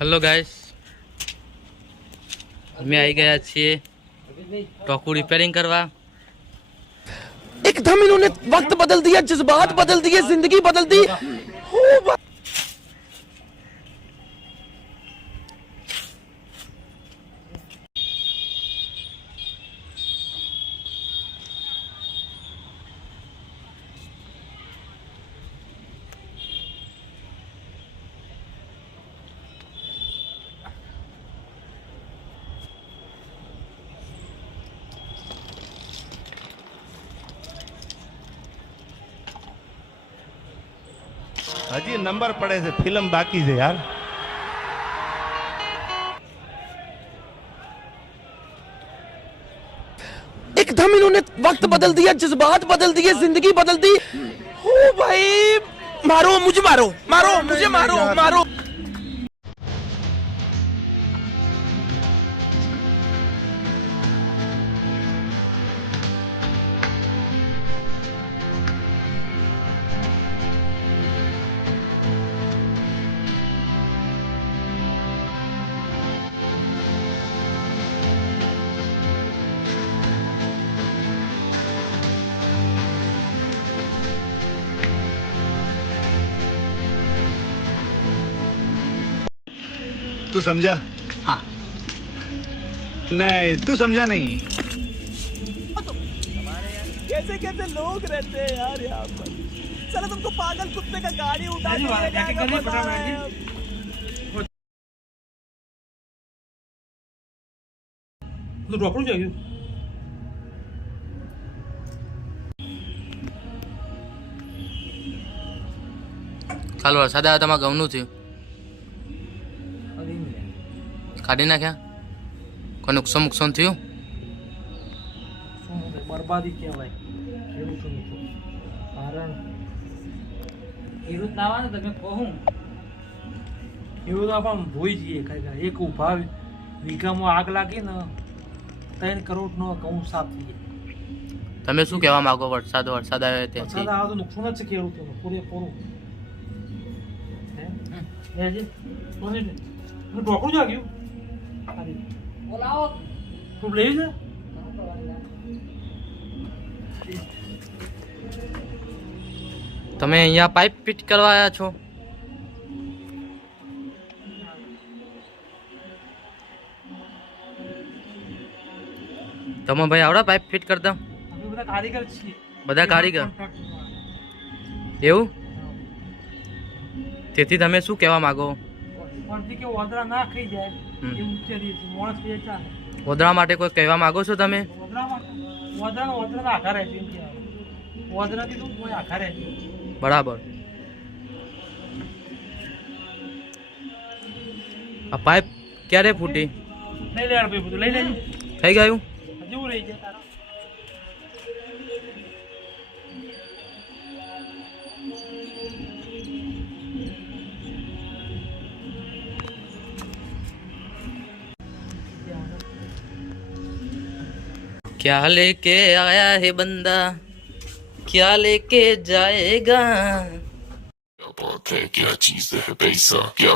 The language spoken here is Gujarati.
हेलो गाइस, અમે આવી ગયા છીએ टोकू रिपेयरिंग करवा। एकदम इन्होंने वक्त बदल दिया, जज्बात बदल दिए, जिंदगी बदल दी। હજી નંબર પડે છે, ફિલ્મ બાકી છે યાર। एकदम इन्होंने वक्त बदल दिया, जज्बात बदल दिए, जिंदगी बदल दी। ओ भाई, मारो मुझे, मारो मारो मुझे, मारो मारो। तू समझा? हाँ। नहीं, तू समझा नहीं। कैसे कैसे लोग रहते हैं यार यहाँ पर। चलो तुमको पागल कुत्ते का गाड़ी उठा के ले जाएगा, बता रहे हैं हम। तो डॉक्टर जाइए। કાલ વરસાદ આવ્યો, તમારા ઘઉંનું થયું, કાઢી નાખ્યા? કોઈ નુકસાન થયું? બરબાદી કહેવાય ખેડૂતોની તો, કારણ ખેડૂત ના આવે ને તમે કહું ખેડૂત આપણે ભોઈ જઈએ ખરેખર। એક ઊભા વીઘામાં આગ લાગી ને 3 કરોડનો ઘઉં સાફ થઈ જાય। તમે શું કહેવા માંગો? વરસાદ આવ્યો ત્યાંથી વરસાદ આવે તો નુકસાન જ છે ખેડૂતોનું પૂરેપૂરું। ડોકરું જાગ્યું તું લઈ છે? તમે અહીંયા પાઇપ ફિટ કરવા આવ્યા છો? તમે ભાઈ આવડા પાઇપ ફિટ કરતા? અમે બધા કારીગર છીએ। બધા કારીગર? એવું? તેથી તમે શું કહેવા માંગો? પરથી કે ઓદરા ના ખાઈ જાય એવું વિચારીએ છીએ, માણસ ખાઈ ચાલે। ઓદરા માટે કોઈ કહેવા માંગો છો તમે? ઓદરા આખા રહે છે, ઓદરાથી તો કોઈ આખા રહે છે। બરાબર। આ પાઇપ ક્યારે ફૂટી? લઈ લે ભાઈ, બધું લઈ લેજો। થઈ ગયું? હજુ રહી જાય તારો। क्या लेके आया है बंदा, क्या लेके जाएगा? क्या बात है, क्या चीज है पैसा, क्या